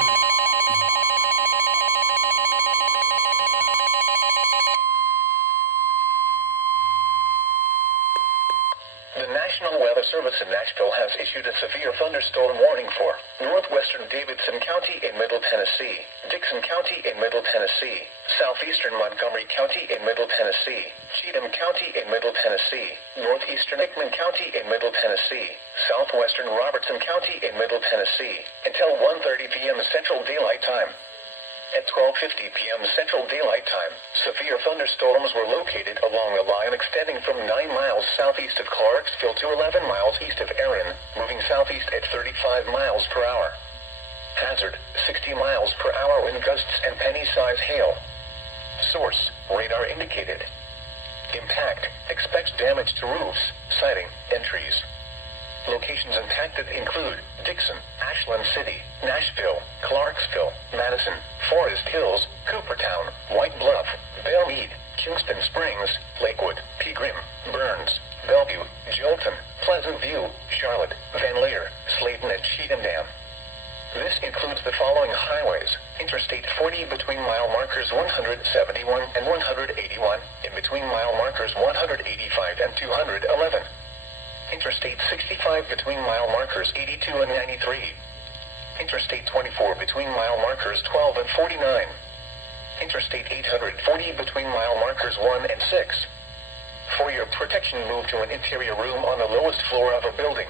The National Weather Service in Nashville has issued a severe thunderstorm warning for northwestern Davidson County in Middle Tennessee, Dixon County in Middle Tennessee, southeastern Montgomery County in Middle Tennessee, Cheatham County in Middle Tennessee, northeastern Hickman County in Middle Tennessee, southwestern Robertson County in Middle Tennessee, until 1:30 p.m. Central Daylight Time. At 12:50 p.m. Central Daylight Time, severe thunderstorms were located along a line extending from 9 miles southeast of Clarksville to 11 miles east of Erin, moving southeast at 35 miles per hour. Hazard, 60 miles per hour wind gusts and penny-size hail. Source, radar indicated. Impact, expects damage to roofs, siding, and trees. Locations impacted include Dixon, Ashland City, Nashville, Clarksville, Madison, Forest Hills, Coopertown, White Bluff, Belmead, Kingston Springs, Lakewood, Pegram, Burns, Bellevue, Jolton, Pleasant View, Charlotte, Van Leer, Slayton, and Cheatham Dam. This includes the following highways: Interstate 40 between mile markers 171 and 181, in between mile markers 185 and 211. Interstate 65 between mile markers 82 and 93. Interstate 24 between mile markers 12 and 49. Interstate 840 between mile markers 1 and 6. For your protection, move to an interior room on the lowest floor of a building.